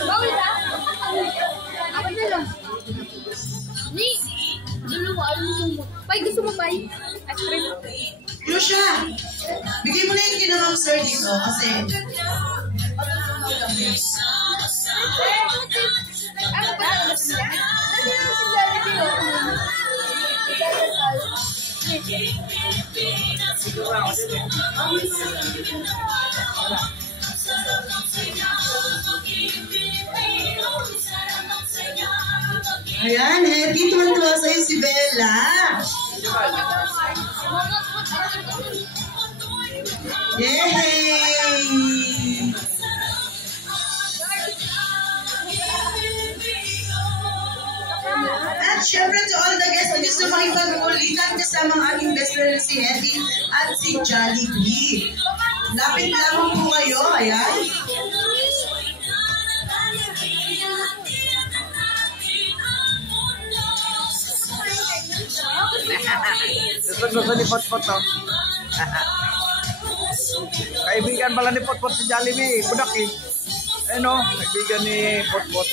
Bawal ka? Ako na lang. Ni, dalawa, mo. Pai, gusto mo, Pai? Ice cream? Yusha, bigay mo na yung ginawang sir dito kasi... Ano ba? Ayan, dito tuwa sa'yo si Bella. Yay! At syempre to all the guests na gusto makipag-ulitan kasama ang aking best friend si Eddie at si Jollibee. Lapit lamang po kayo, ayan. Gusto ni Potpot, no? Kaibigan pala ni Potpot si Jollibee, budak eh. Eh no, kaibigan ni Potpot.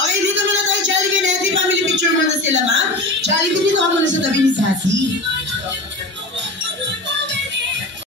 Okay, dito muna tayo, Jollibee and Eddie. Family picture muna sila, ma'am. Jollibee, dito ka muna sa tabi ni Sassy.